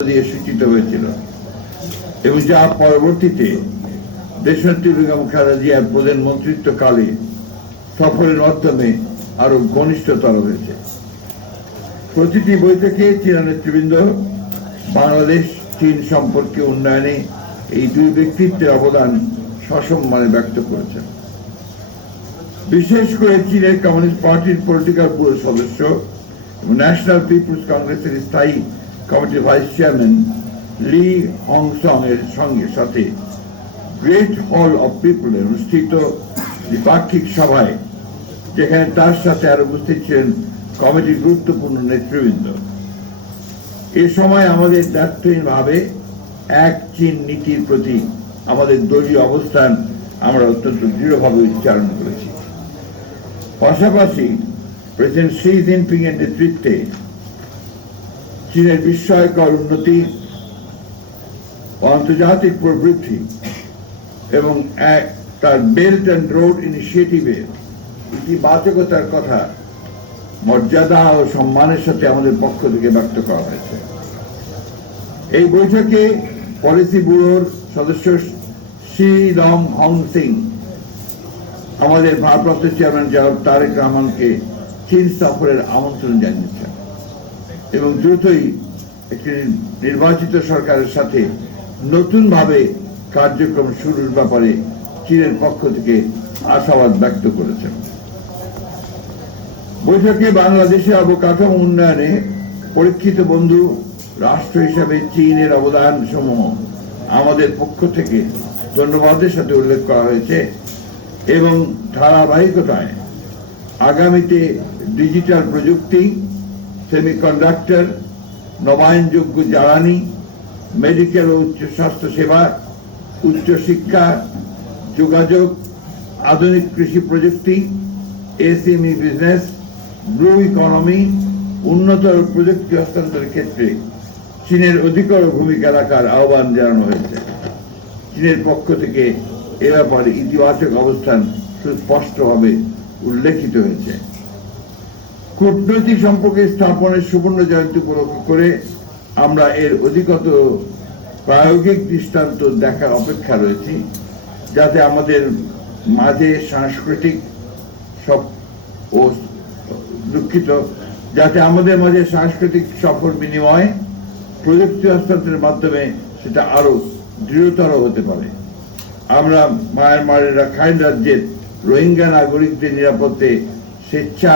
দিয়ে সূচিত হয়েছিল। এবং যা পরবর্তীতে দেশনেত্রী বেগম খালেদা জিয়ার প্রধানমন্ত্রিত্বকালে সফরের মাধ্যমে আরও ঘনিষ্ঠতর হয়েছে। প্রতিটি বৈঠকে চীনা নেতৃবৃন্দ, বাংলাদেশ, চীন সম্পর্কে উন্নয়নে এই দুই ব্যক্তিত্বের অবদান সসম্মানে ব্যক্ত করেছেন। বিশেষ করে চীনের কমিউনিস্ট পার্টির পলিটিক্যাল ব্যুরো সদস্য এবং ন্যাশনাল পিপুলস কংগ্রেসের স্থায়ী কমিটির ভাইস চেয়ারম্যান লি হংসং এর সঙ্গে সাথে গ্রেট হল অফ পিপলে অনুষ্ঠিত দ্বিপাক্ষিক সভায়, যেখানে তার সাথে আরও উপস্থিত ছিলেন কমিটির গুরুত্বপূর্ণ নেতৃবৃন্দ। এ সময় আমাদের দায়িত্বহীনভাবে এক চীন নীতির প্রতি আমাদের দলীয় অবস্থান আমরা অত্যন্ত দৃঢ়ভাবে উচ্চারণ করেছি। পাশাপাশি প্রেসিডেন্ট শি জিনপিং এর নেতৃত্বে চীনের বিস্ময়কর উন্নতি, আন্তর্জাতিক প্রবৃদ্ধি এবং এক তার বেল্ট অ্যান্ড রোড ইনিশিয়েটিভের ইতিবাচকতার কথা মর্যাদা ও সম্মানের সাথে আমাদের পক্ষ থেকে ব্যক্ত করা হয়েছে। এই বৈঠকে পলিসি ব্যুরোর সদস্য শি লং হং সিং, আমাদের ভারপ্রাপ্ত চেয়ারম্যান জনাব তারেক রহমানকে চীন সফরের আমন্ত্রণ জানিয়েছেন। এবং দ্রুতই একটি নির্বাচিত সরকারের সাথে নতুনভাবে কার্যক্রম শুরুর ব্যাপারে চীনের পক্ষ থেকে আশাবাদ ব্যক্ত করেছেন। বৈঠকে বাংলাদেশের অবকাঠামো উন্নয়নে পরীক্ষিত বন্ধু, রাষ্ট্র হিসাবে চীনের অবদান সমূহ আমাদের পক্ষ থেকে ধন্যবাদের সাথে উল্লেখ করা হয়েছে এবং ধারাবাহিকতায় আগামীতে ডিজিটাল প্রযুক্তি সেমিকন্ডাক্টর নবায়নযোগ্য জ্বালানি মেডিকেল ও উচ্চ স্বাস্থ্য সেবা, উচ্চ শিক্ষা, যোগাযোগ, আধুনিক কৃষি প্রযুক্তি, এসএমই বিজনেস ব্লু ইকোনমি উন্নত প্রযুক্তি হস্তান্তরের ক্ষেত্রে চীনের অধিকর ভূমিকা রাখার আহ্বান জানানো হয়েছে। চীনের পক্ষ থেকে এ ব্যাপারে ইতিবাচক অবস্থান সুস্পষ্টভাবে উল্লেখিত হয়েছে। কূটনৈতিক সম্পর্কে স্থাপনের সুবর্ণ জয়ন্তী উপলক্ষ করে আমরা এর অধিকত প্রায়োগিক দৃষ্টান্ত দেখার অপেক্ষা রয়েছি, যাতে আমাদের মাঝে সাংস্কৃতিক সব ও দুঃখিত, যাতে আমাদের মাঝে সাংস্কৃতিক সফর বিনিময় প্রযুক্তি হস্তান্তরের মাধ্যমে সেটা আরও দৃঢ়তর হতে পারে। আমরা মায়ানমারের রাখাইন রাজ্যের রোহিঙ্গা নাগরিকদের নিরাপত্তে স্বেচ্ছা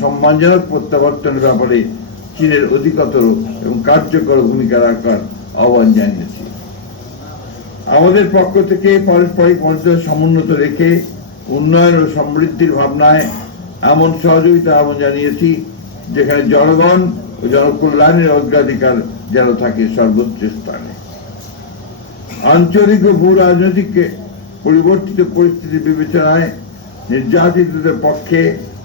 সম্মানজনক প্রত্যাবর্তনের ব্যাপারে চীনের অধিকতর এবং কার্যকর ভূমিকা রাখার আহ্বান জানিয়েছি। আমাদের পক্ষ থেকে পারস্পরিক মর্যাদা সমুন্নত রেখে উন্নয়ন ও সমৃদ্ধির ভাবনায় এমন সহযোগিতা আহ্বান জানিয়েছি, যেখানে জনগণ ও জনকল্যাণের অগ্রাধিকার যেন থাকে সর্বোচ্চ স্থানে। আঞ্চলিক ও ভূ রাজনৈতিক পরিবর্তিত পরিস্থিতি বিবেচনায় নির্যাতিতদের পক্ষে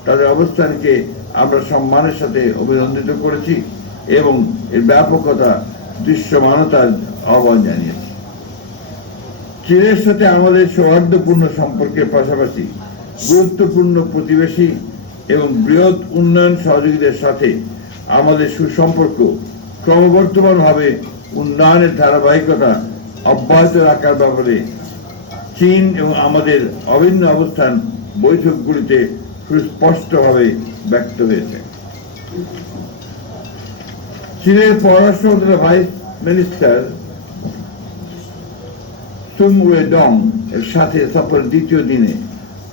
তাদের অবস্থানকে আমরা সম্মানের সাথে অভিনন্দিত করেছি এবং এর ব্যাপকতা, দৃশ্যমানতার আহ্বান জানিয়েছি। চীনের সাথে আমাদের সৌহার্দ্যপূর্ণ সম্পর্কের পাশাপাশি গুরুত্বপূর্ণ প্রতিবেশী এবং বৃহৎ উন্নয়ন সহযোগীদের সাথে আমাদের সুসম্পর্ক ক্রমবর্ধমানভাবে উন্নয়নের ধারাবাহিকতা অব্যাহত রাখার ব্যাপারে চীন এবং আমাদের অভিন্ন অবস্থান বৈঠকগুলিতে সুস্পষ্টভাবে ব্যক্ত হয়েছে। চীনের পররাষ্ট্র ভাইস মিনিস্টার সুং ওয়েডং এর সাথে সফরের দ্বিতীয় দিনে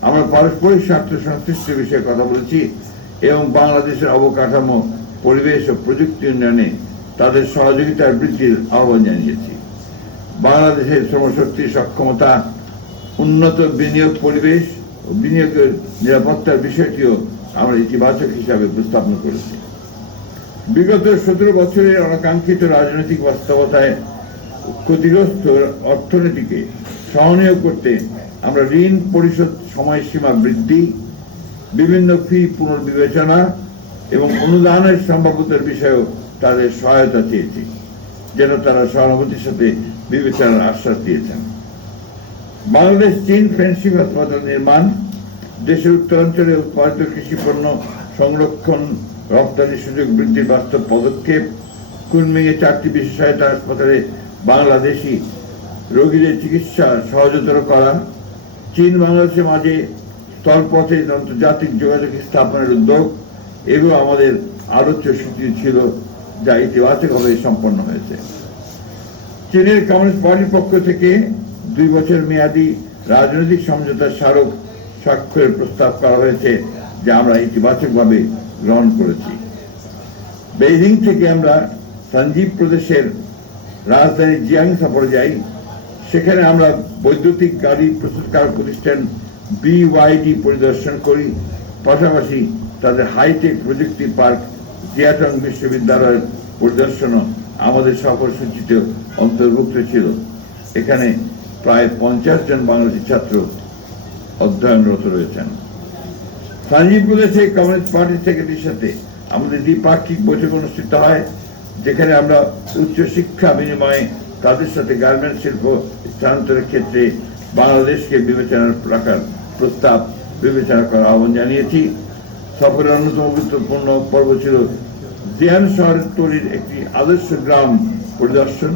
আমরা পারস্পরিক স্বার্থ সংশ্লিষ্ট বিষয়ে কথা বলেছি এবং বাংলাদেশের অবকাঠামো, পরিবেশ ও প্রযুক্তি উন্নয়নে তাদের সহযোগিতার বৃদ্ধির আহ্বান জানিয়েছি। বাংলাদেশের শ্রমশক্তি সক্ষমতা, উন্নত বিনিয়োগ পরিবেশ বিনিয়োগের নিরাপত্তার বিষয়টিও আমরা ইতিবাচক হিসাবে উপস্থাপন করেছি। বিগত সতেরো বছরের অনাকাঙ্ক্ষিত রাজনৈতিক বাস্তবতায় ক্ষতিগ্রস্ত অর্থনীতিকে সহনীয় করতে আমরা ঋণ পরিশোধ সময়সীমা বৃদ্ধি, বিভিন্ন ফি পুনর্বিবেচনা এবং অনুদানের সম্ভাব্যতার বিষয়েও তাদের সহায়তা চেয়েছি, যেন তারা সহানুভূতির সাথে বিবেচনার আশ্বাস দিয়েছেন। বাংলাদেশ চীন ফ্রেন্ডশিপ হাসপাতাল নির্মাণ, দেশের উত্তরাঞ্চলে উৎপাদিত কৃষি পণ্য সংরক্ষণ, রপ্তানি সুযোগ বৃদ্ধির বাস্তব পদক্ষেপ। কুনমিংয়ে চারটি বিশেষায়িত হাসপাতালে বাংলাদেশি রোগীদের চিকিৎসা সহজতর করা। চীন বাংলাদেশের মাঝে স্থলপথে আন্তর্জাতিক যোগাযোগ স্থাপনের উদ্যোগ এগুলো আমাদের আলোচ্য সূচি ছিল যা ইতিবাচকভাবে সম্পন্ন হয়েছে। চীনের কমিউনিস্ট পার্টির পক্ষ থেকে দুই বছর মেয়াদী রাজনৈতিক সমঝোতা স্মারক স্বাক্ষরের প্রস্তাব করা হয়েছে, যা আমরা ইতিবাচকভাবে গ্রহণ করেছি। বেইজিং থেকে আমরা সঞ্জীব প্রদেশের রাজধানী জিয়াং সফরে যাই। সেখানে আমরা বৈদ্যুতিক গাড়ি প্রস্তুতকারক প্রতিষ্ঠান বিওয়াইডি পরিদর্শন করি। পাশাপাশি তাদের হাইটেক প্রযুক্তি পার্ক জিয়াটং বিশ্ববিদ্যালয়ের পরিদর্শনও আমাদের সফর সূচিতে অন্তর্ভুক্ত ছিল। এখানে প্রায় পঞ্চাশ জন বাংলাদেশি ছাত্র অধ্যয়নরত রয়েছেন। সঞ্জীব প্রদেশে কমিউনিস্ট পার্টির সেক্রেটারির সাথে আমাদের দ্বিপাক্ষিক বৈঠক অনুষ্ঠিত হয়, যেখানে আমরা উচ্চশিক্ষা বিনিময়ে তাদের সাথে গার্মেন্ট শিল্প স্থানান্তরের ক্ষেত্রে বাংলাদেশকে বিবেচনার রাখার প্রস্তাব বিবেচনা করার আহ্বান জানিয়েছি। সফরের অন্যতম গুরুত্বপূর্ণ পর্ব ছিল জিয়ান শহরের তৈরির একটি আদর্শ গ্রাম পরিদর্শন,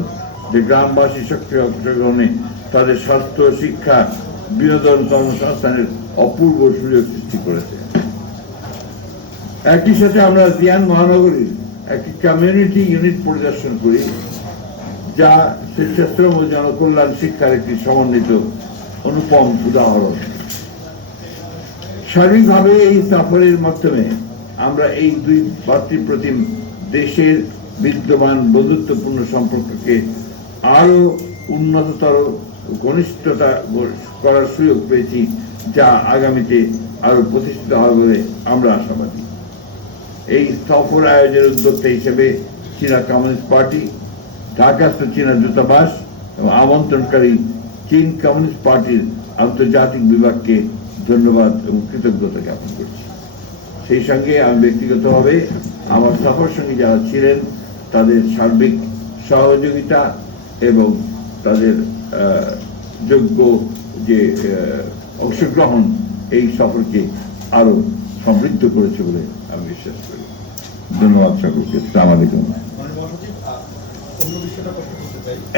যে গ্রামবাসী সক্রিয় অংশগ্রহণে তাদের স্বাস্থ্য, শিক্ষা, বিনোদন, কর্মসংস্থানের অপূর্ব সুযোগ সৃষ্টি করেছে। একই সাথে আমরা জিয়ান মহানগরীর একটি কমিউনিটি ইউনিট পরিদর্শন করি, যা স্বেচ্ছাশ্রম ও জনকল্যাণ শিক্ষার একটি সমন্বিত অনুপম উদাহরণ। সার্বিকভাবে এই সফরের মাধ্যমে আমরা এই দুই ভাতৃপ্রতিম দেশের বিদ্যমান বন্ধুত্বপূর্ণ সম্পর্ককে আরও উন্নততর ঘনিষ্ঠতা করার সুযোগ পেয়েছি যা আগামীতে আরও প্রতিষ্ঠিত হবে বলে আমরা আশাবাদী। এই সফর আয়োজনের উদ্যোক্তা হিসেবে চীনা কমিউনিস্ট পার্টি, ঢাকাস্থ চীনা দূতাবাস এবং আমন্ত্রণকারী চীন কমিউনিস্ট পার্টির আন্তর্জাতিক বিভাগকে ধন্যবাদ এবং কৃতজ্ঞতা জ্ঞাপন করছি। সেই সঙ্গে আমি ব্যক্তিগতভাবে আমার সফর সঙ্গী যারা ছিলেন, তাদের সার্বিক সহযোগিতা এবং তাদের যোগ্য যে অংশগ্রহণ এই সফরকে আরও সমৃদ্ধ করেছে বলে আমি বিশ্বাস করি। ধন্যবাদ সকলকে। সালাম আলাইকুম।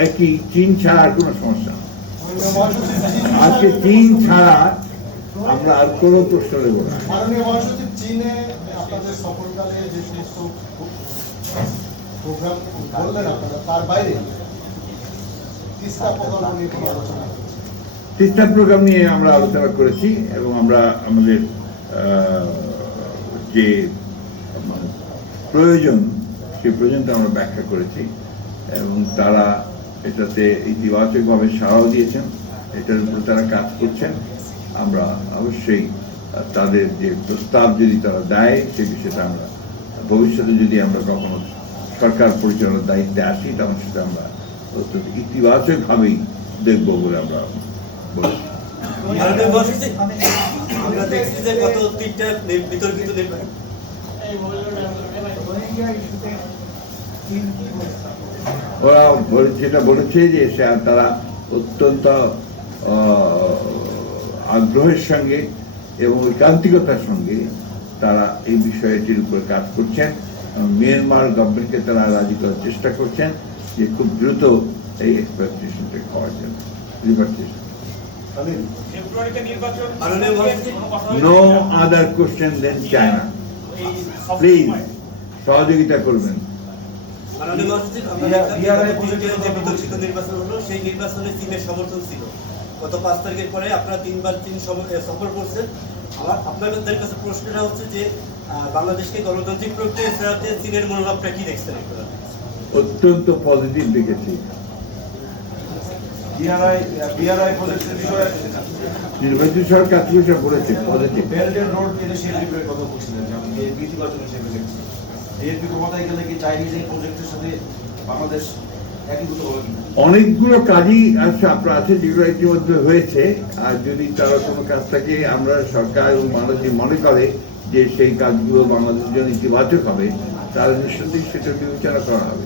একই চীন ছাড়া আর কোনো সমস্যা আজকে চীন ছাড়া আমরা আর কোনো প্রশ্ন নেব না। সফরকালে যে সমস্ত প্রোগ্রাম বললেন আপনারা, তার বাইরে তিস্তা প্রোগ্রাম নিয়ে আমরা আলোচনা করেছি এবং আমরা আমাদের যে প্রয়োজন সেই প্রয়োজনটা আমরা ব্যাখ্যা করেছি এবং তারা এটাতে ইতিবাচকভাবে সাড়াও দিয়েছেন, এটার উপর তারা কাজ করছেন। আমরা অবশ্যই তাদের যে প্রস্তাব যদি তারা দেয়, সে বিষয়টা আমরা ভবিষ্যতে যদি আমরা কখনো সরকার পরিচালনার দায়িত্বে আসি, তখন সেটা আমরা অত্যন্ত ইতিবাচকভাবেই দেখব বলে আমরা বলছি। আমরা দেখছি যে গত তিনটা বিতর্কিত ওরা যেটা বলেছে যে তারা অত্যন্ত আগ্রহের সঙ্গে এবং ঐকান্তিকতার সঙ্গে তারা এই বিষয়টির উপরে কাজ করছেন। মিয়ানমার গভর্নমেন্টকে তারা রাজি করার চেষ্টা করছেন। যে খুব দ্রুত এই এক্সপেকটেশনটা হওয়ার জন্য রিপার্টেশন no. Other question then China please সহযোগিতা করবেন। মাননীয় মহাসচিব, আমরা বিয়া- দেখলাম যে বিয়ারের গত তিনটে যে পজিটিভ বিতর্কিত নির্বাচন হলো সেই নির্বাচনে চীনের সমর্থন ছিল। গত পাঁচ তারিখের পরে আপনারা তিনবার চীন সম- সফর করছেন। আমার আপনাদের কাছে প্রশ্নটা হচ্ছে যে বাংলাদেশকে গণতান্ত্রিক প্রক্রিয়ায় ফেরাতে চীনের মনোভাবটা কি দেখছেন আপনারা? অত্যন্ত পজিটিভ দেখেছি। নির্বাচিত সরকার থেকে সব বলেছে? পজিটিভ রোড কথা বলছিলেন যেমন হিসেবে দেখছি। এএপি ক্ষমতায় গেলে কি চাইনিজ এই প্রজেক্টের সাথে বাংলাদেশ একীভূত হবে কিনা? অনেকগুলো কাজই আছে আপনার আছে যেগুলো ইতিমধ্যে হয়েছে আর যদি তারা কোনো কাজ থাকে আমরা সরকার এবং বাংলাদেশ মনে করে যে সেই কাজগুলো বাংলাদেশের জন্য ইতিবাচক হবে তাহলে নিঃসন্দেহে সেটা বিবেচনা করা হবে।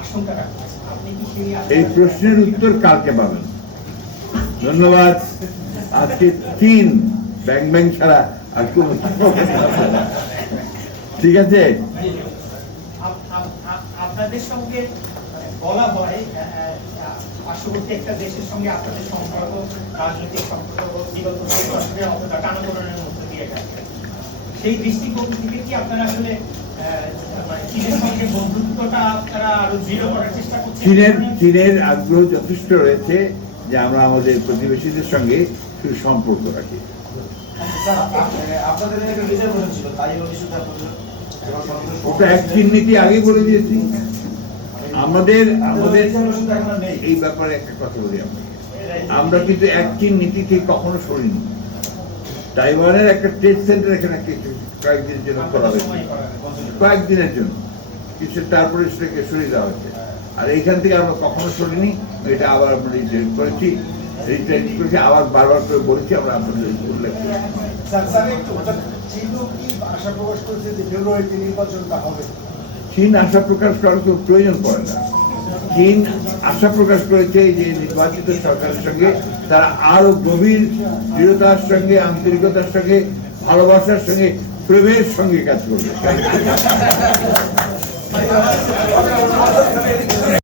আশঙ্কা এই প্রশ্নের উত্তর কালকে পাবেন। ধন্যবাদ। আজকে তিন ব্যাং ব্যাং ছাড়া আর কোনো ঠিক আছে? আপ- আপ- আপ- আপনাদের সঙ্গে মানে বলা হয় পার্শ্ববর্তী একটা দেশের সঙ্গে আপনাদের সম্পর্ক রাজনৈতিক সম্পর্ক বিগত কয়েক অতটা টানাপোড়েনের মধ্যে দিয়ে সেই দৃষ্টিকোণ থেকে কি আপনারা আসলে আহ, মানে চীনের সঙ্গে বন্ধুত্বটা আপনারা আরও দৃঢ় করার চেষ্টা করছেন? চীনের চীনের আগ্রহ যথেষ্ট রয়েছে যে আমরা আমাদের প্রতিবেশীদের সঙ্গে সুসম্পর্ক রাখি। স্যার আপনাদের একটা রিজার্ভেশন ছিল তাই ওটা এক আগে বলে দিয়েছি। আমাদের আমাদের এই ব্যাপারে একটা কথা বলি আমরা। আমরা কিন্তু এক নীতি থেকে কখনো সরিনি। একটা সেন্টার এখানে কয়েকদিনের জন্য করা হয়েছে। হয়। কয়েকদিনের জন্য। কিছু তারপরে সেটাকে সরিয়ে দেওয়া হয়েছে। আর এইখান থেকে আমরা কখনো সরিনি। এটা আবার আমরা রিটার্ন করেছি। রিটার্ন করেছি আবার বারবার করে বলেছি আমরা আপনাদের উল্লেখ করি আশা প্রকাশ করেছে যে চীন আশা প্রকাশ করার তো প্রয়োজন পড়ে না। চীন আশা প্রকাশ করেছে যে নির্বাচিত সরকারের সঙ্গে, তারা আরও গভীর দৃঢ়তার সঙ্গে, আন্তরিকতার সঙ্গে, ভালোবাসার সঙ্গে, প্রেমের সঙ্গে কাজ করবে।